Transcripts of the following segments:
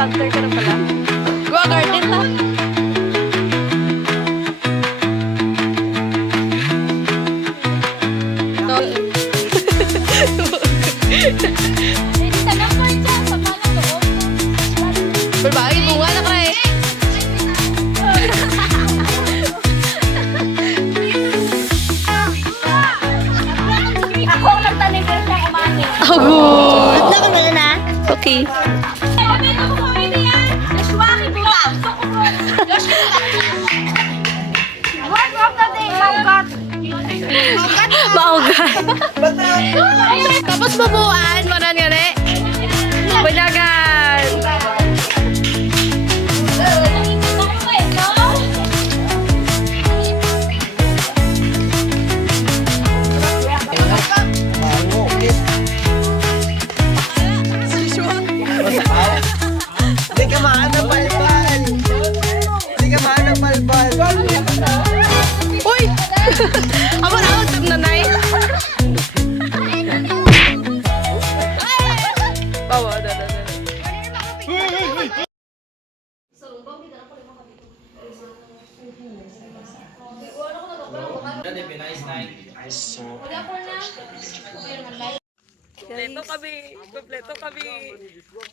planter ka na pala. Gua garden ha. Berbagi bunga na kay. Ako ang nagtanim ko sa umani. Oh, good. Ano ko na? Okay. Maugat. Tapos bubuan, manan nga ne. Binagan. Hindi ka mahanap balbal. Hindi ka mahanap balbal. Uy! Amon out nanay. Bawa da. Kompleto kami.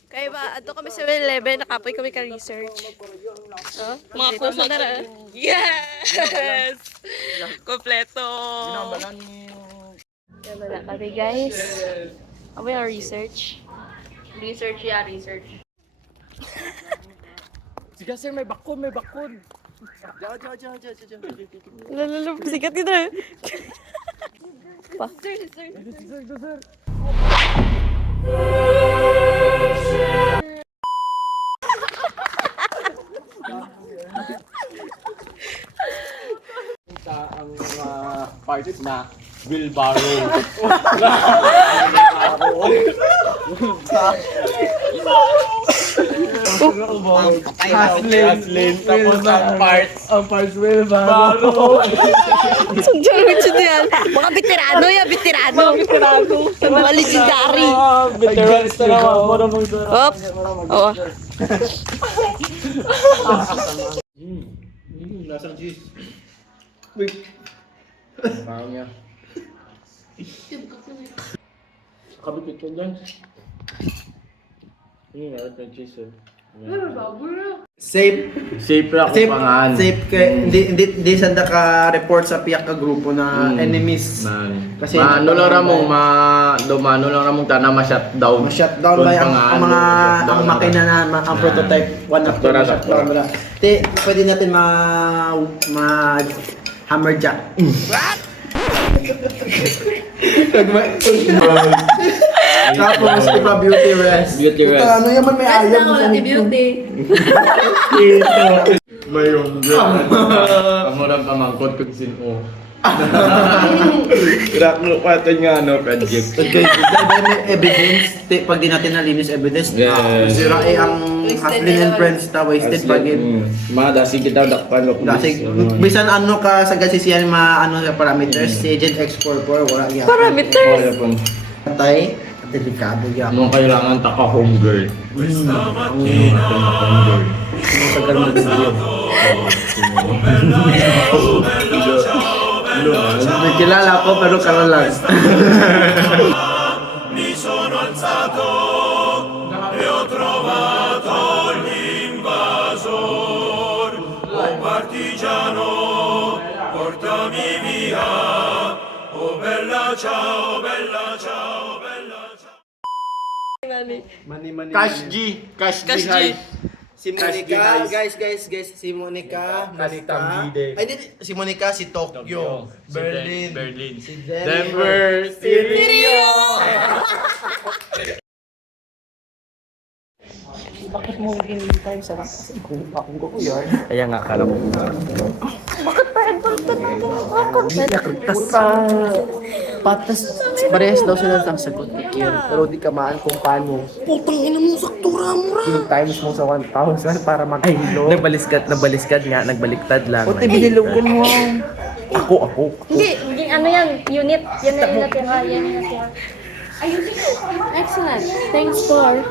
Kaya ba, ato kami sa 7-Eleven, nakapoy kami ka-research. Oh, mga kuso na rin. Yes! Kompleto! Kaya wala kami, guys. Kami ang research. Research. Sige sir, may bakun. Lalo, sikat kita. Pa. Sir. Ang mga parts na wheelbarrow. Haslin. Tapos ang parts wheelbarrow. Sunjurut siya yan. Mga veterano yan, veterano. Mga legendary. Veterans na naman. Op. Oo. Lasang cheese. Wait. Parang niya. Kabit ito dyan. Lasang cheese eh. Safe ra ko pangan. Safe kay hindi sanda ka report sa piyak ka grupo na enemies. Kasi ano lang ramong dumano lang ramong tana ma-shutdown. Ma-shutdown ba ang mga ang makina na ang prototype 1 up to shutdown wala. Te pwede natin ma hammerjack. What? Tapos iba beauty rest. Puta, ano yaman may ayam mo sa beauty. Mayroon dyan. Amo lang pamangkot kung sino. Crack no patan nga no project. Okay, dahil may evidence, pag di natin nalinis evidence, sira ang Haslin and Friends ta wasted pagin. Madasi kita dakpan ko. Kasi bisan ano ka sa gasisiyan ano sa parameters, si Agent X44 wala yan. Parameters. Patay, delikado yan. Anong kailangan ta ka home girl? Home girl. Sa ganun din. May kilala ko pero karon lang. Mi sono alzato e ho trovato l'invasor. Oh partigiano, portami via. Oh bella ciao, bella ciao, bella ciao. Mani. Cash G. Si Monica, guys, si Monica, Ay, si Monica, si Tokyo, Berlin, si Denver, si Rio. Bakit mo hinihintay sa kung ko yun? Ayan nga, kala mo. Patas, parehas daw sila ng sagot ni Kier, pero di ka maan kung paano. Putang ina mo, saktura mo ra! Yung times mo sa 1,000 para mag-hilo. Nagbaliskad nga, nagbaliktad lang. Puti, binilugan mo. Ako. Hindi, ano yan, unit. Yan na yung natira. Excellent. Thanks for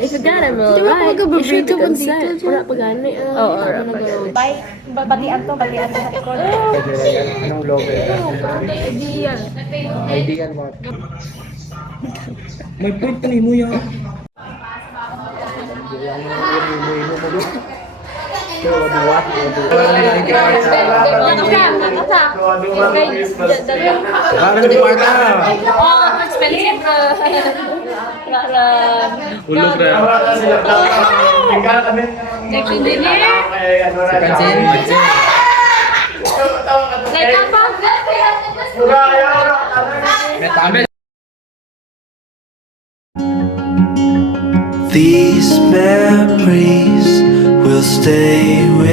If you got him right, you should consent. Wala pa gani. Oo, wala pa gani. Bye. Batian to sa record. Anong logo? Idea mo. May point pa ni mo yan. Ulog na. These memories will stay with